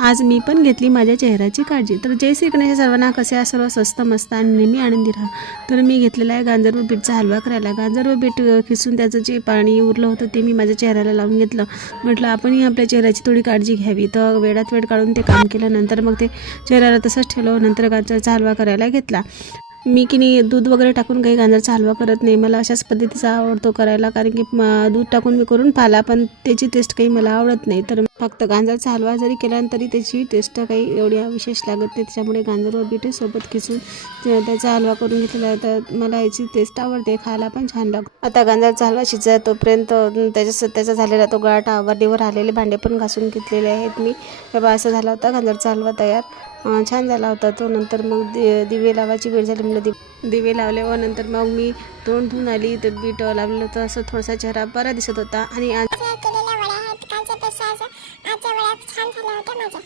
आज मी पण घेतली माझ्या चेहऱ्याची काळजी। तर जय श्री गणेश सर्वांना, कसे आहे सर्व? स्वस्त मस्त आणि नेहमी आनंदी राहा। तर मी घेतलेला आहे गाजर व बीटचा हलवा करायला। गाजर व बीट खिसून त्याचं जे पाणी उरलं होतं ते मी माझ्या चेहऱ्याला लावून घेतलं। म्हटलं आपणही आपल्या चेहऱ्याची थोडी काळजी घ्यावी। तर वेळात वेळ काढून ते काम केलं। नंतर मग ते चेहऱ्याला तसंच ठेवलं। नंतर गाजरचा हलवा करायला घेतला। मी की नाही दूध वगैरे टाकून काही गाजरचा हलवा करत नाही, मला अशाच पद्धतीचा आवडतो करायला। कारण की दूध टाकून मी करून पाहिला पण त्याची टेस्ट काही मला आवडत नाही। तर फक्त गाजरचा हलवा जरी केला तरी त्याची टेस्ट काही एवढी विशेष लागत नाही। त्याच्यामुळे गाजर व बीट सोबत खिसून त्याचा हलवा करून घेतलेला आहे। तर मला याची टेस्ट आवडते, खायला पण छान लागतो। आता गाजरचा हलवा शिजाय तोपर्यंत त्याचा झालेला तो गाठा वरतीवर आलेले भांडे पण घासून घेतलेले आहेत मी। तेव्हा असं झाला होता गाजरचा हलवा तयार, छान झाला होता तो। नंतर मग दिवे लावायची वेळ झाली, म्हणलं दिवे लावले व नंतर मग मी तोंड धुवून आली। तर बीट लावलं तर असं थोडासा चेहरा बरा दिसत होता। आणि आज केलेल्या वड्या आहेत कालच्या पेक्षा आजच्या वड्या छान झाल्या होत्या माझ्या।